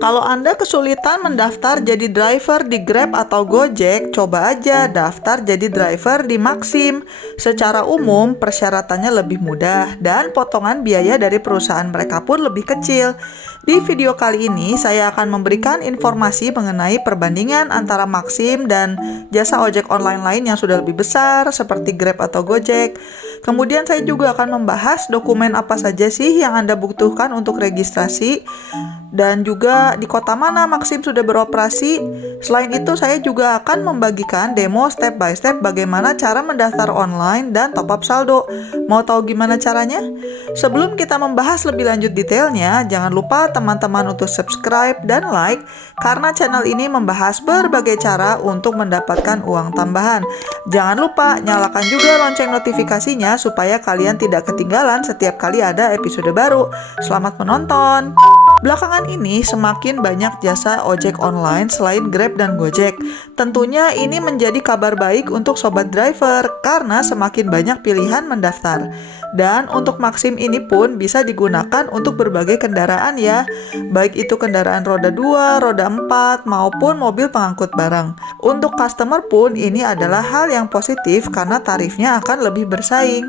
Kalau Anda kesulitan mendaftar jadi driver di Grab atau Gojek, coba aja daftar jadi driver di Maxim. Secara umum, persyaratannya lebih mudah dan potongan biaya dari perusahaan mereka pun lebih kecil. Di video kali ini, saya akan memberikan informasi mengenai perbandingan antara Maxim dan jasa ojek online lain yang sudah lebih besar, seperti Grab atau Gojek. Kemudian saya juga akan membahas dokumen apa saja sih yang Anda butuhkan untuk registrasi, dan juga di kota mana Maxim sudah beroperasi. Selain itu, saya juga akan membagikan demo step by step bagaimana cara mendaftar online dan top up saldo. Mau tahu gimana caranya? Sebelum kita membahas lebih lanjut detailnya, jangan lupa teman-teman untuk subscribe dan like, karena channel ini membahas berbagai cara untuk mendapatkan uang tambahan. Jangan lupa nyalakan juga lonceng notifikasinya supaya kalian tidak ketinggalan setiap kali ada episode baru. Selamat menonton! Belakangan ini semakin banyak jasa ojek online selain Grab dan Gojek. Tentunya ini menjadi kabar baik untuk sobat driver karena semakin banyak pilihan mendaftar. Dan untuk Maxim ini pun bisa digunakan untuk berbagai kendaraan ya, baik itu kendaraan roda 2, roda 4, maupun mobil pengangkut barang. Untuk customer pun ini adalah hal yang positif karena tarifnya akan lebih bersaing.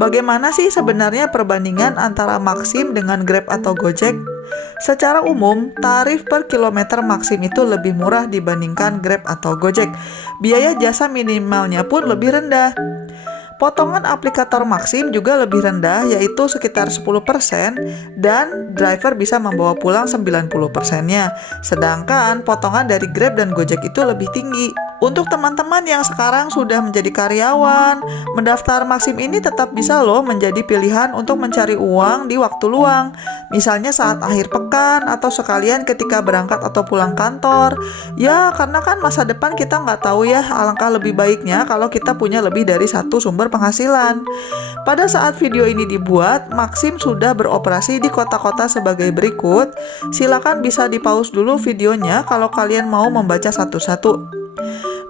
Bagaimana sih sebenarnya perbandingan antara Maxim dengan Grab atau Gojek? Secara umum, tarif per kilometer Maxim itu lebih murah dibandingkan Grab atau Gojek. Biaya jasa minimalnya pun lebih rendah. Potongan aplikator Maxim juga lebih rendah, yaitu sekitar 10%, dan driver bisa membawa pulang 90%-nya. Sedangkan potongan dari Grab dan Gojek itu lebih tinggi. Untuk teman-teman yang sekarang sudah menjadi karyawan, mendaftar Maxim ini tetap bisa loh menjadi pilihan untuk mencari uang di waktu luang. Misalnya saat akhir pekan atau sekalian ketika berangkat atau pulang kantor. Ya, karena kan masa depan kita nggak tahu ya, alangkah lebih baiknya kalau kita punya lebih dari satu sumber penghasilan. Pada saat video ini dibuat, Maxim sudah beroperasi di kota-kota sebagai berikut. Silakan bisa di-pause dulu videonya kalau kalian mau membaca satu-satu.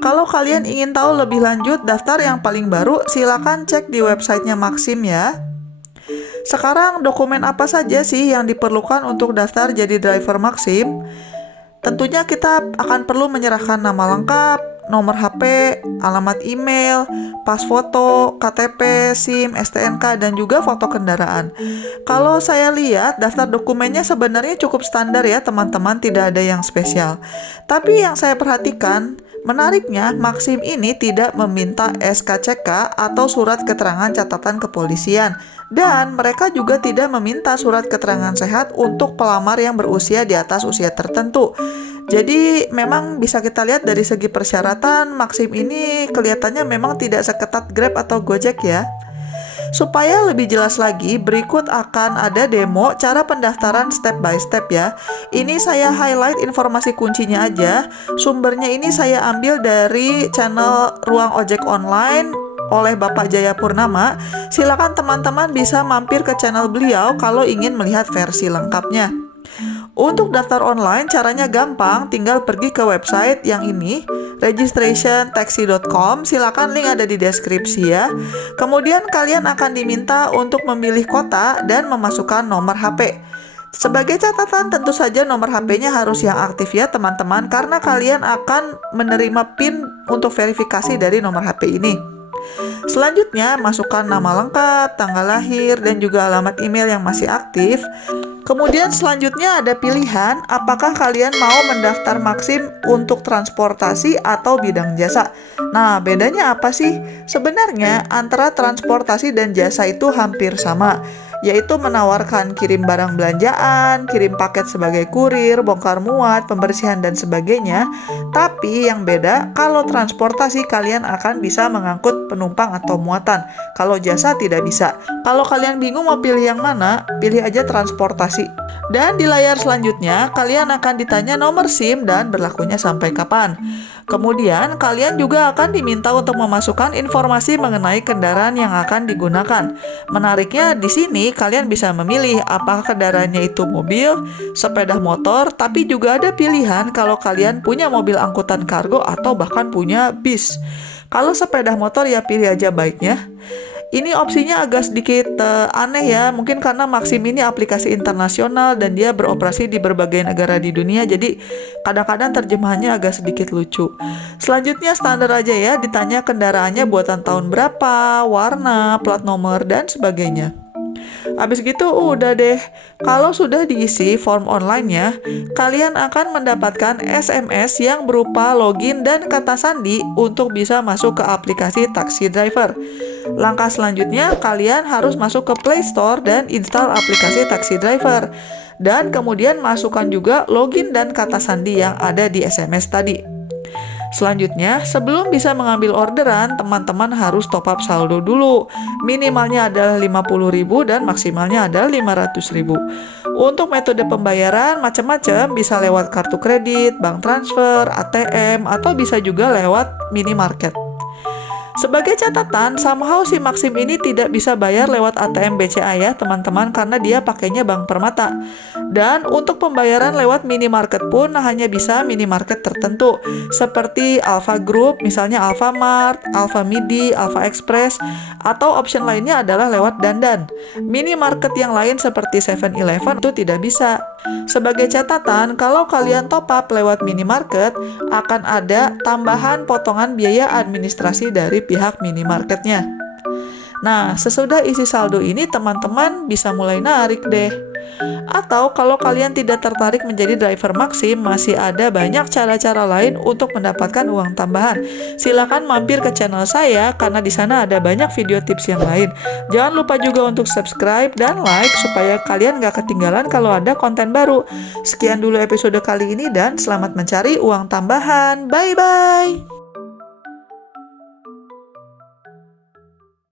Kalau kalian ingin tahu lebih lanjut daftar yang paling baru, silakan cek di websitenya Maxim ya. Sekarang dokumen apa saja sih yang diperlukan untuk daftar jadi driver Maxim? Tentunya kita akan perlu menyerahkan nama lengkap, nomor HP, alamat email, pas foto, KTP, SIM, STNK, dan juga foto kendaraan. Kalau saya lihat, daftar dokumennya sebenarnya cukup standar ya teman-teman, tidak ada yang spesial. Tapi yang saya perhatikan, menariknya, Maxim ini tidak meminta SKCK atau surat keterangan catatan kepolisian. Dan mereka juga tidak meminta surat keterangan sehat untuk pelamar yang berusia di atas usia tertentu. Jadi memang bisa kita lihat dari segi persyaratan, Maxim ini kelihatannya memang tidak seketat Grab atau Gojek ya. Supaya lebih jelas lagi, berikut akan ada demo cara pendaftaran step by step ya. Ini saya highlight informasi kuncinya aja. Sumbernya ini saya ambil dari channel Ruang Ojek Online oleh Bapak Jaya Purnama. Silakan teman-teman bisa mampir ke channel beliau kalau ingin melihat versi lengkapnya. Untuk daftar online caranya gampang, tinggal pergi ke website yang ini, registrationtaxi.com. Silakan, link ada di deskripsi ya. Kemudian kalian akan diminta untuk memilih kota dan memasukkan nomor HP. Sebagai catatan, tentu saja nomor HP-nya harus yang aktif ya teman-teman, karena kalian akan menerima PIN untuk verifikasi dari nomor HP ini. Selanjutnya, masukkan nama lengkap, tanggal lahir, dan juga alamat email yang masih aktif. Kemudian selanjutnya ada pilihan apakah kalian mau mendaftar Maxim untuk transportasi atau bidang jasa. Nah, bedanya apa sih? Sebenarnya antara transportasi dan jasa itu hampir sama, yaitu menawarkan kirim barang belanjaan, kirim paket sebagai kurir, bongkar muat, pembersihan, dan sebagainya. Tapi yang beda, kalau transportasi kalian akan bisa mengangkut penumpang atau muatan. Kalau jasa tidak bisa. Kalau kalian bingung mau pilih yang mana, pilih aja transportasi. Dan di layar selanjutnya, kalian akan ditanya nomor SIM dan berlakunya sampai kapan. Kemudian, kalian juga akan diminta untuk memasukkan informasi mengenai kendaraan yang akan digunakan. Menariknya, di sini kalian bisa memilih apakah kendaraannya itu mobil, sepeda motor, tapi juga ada pilihan kalau kalian punya mobil angkutan kargo atau bahkan punya bis. Kalau sepeda motor ya pilih aja baiknya. Ini opsinya agak sedikit aneh ya, mungkin karena Maxim ini aplikasi internasional dan dia beroperasi di berbagai negara di dunia, jadi kadang-kadang terjemahannya agak sedikit lucu. Selanjutnya standar aja ya, ditanya kendaraannya buatan tahun berapa, warna, plat nomor, dan sebagainya. Habis gitu udah deh. Kalau sudah diisi form online-nya, kalian akan mendapatkan SMS yang berupa login dan kata sandi untuk bisa masuk ke aplikasi Taxi Driver. Langkah selanjutnya, kalian harus masuk ke Play Store dan install aplikasi Taxi Driver. Dan kemudian masukkan juga login dan kata sandi yang ada di SMS tadi. Selanjutnya, sebelum bisa mengambil orderan, teman-teman harus top up saldo dulu. Minimalnya adalah 50.000 dan maksimalnya adalah 500.000. Untuk metode pembayaran macam-macam, bisa lewat kartu kredit, bank transfer, ATM, atau bisa juga lewat minimarket. Sebagai catatan, somehow si Maxim ini tidak bisa bayar lewat ATM BCA ya teman-teman, karena dia pakainya Bank Permata. Dan untuk pembayaran lewat minimarket pun hanya bisa minimarket tertentu, seperti Alfa Group, misalnya Alfamart, Alfamidi, Alfa Express, atau option lainnya adalah lewat Dandan. Minimarket yang lain seperti 7-Eleven itu tidak bisa. Sebagai catatan, kalau kalian top up lewat minimarket, akan ada tambahan potongan biaya administrasi dari pihak minimarketnya. Nah, sesudah isi saldo ini teman-teman bisa mulai narik deh. Atau kalau kalian tidak tertarik menjadi driver Maxim, masih ada banyak cara-cara lain untuk mendapatkan uang tambahan. Silakan mampir ke channel saya karena di sana ada banyak video tips yang lain. Jangan lupa juga untuk subscribe dan like supaya kalian gak ketinggalan kalau ada konten baru. Sekian dulu episode kali ini dan selamat mencari uang tambahan. Bye-bye!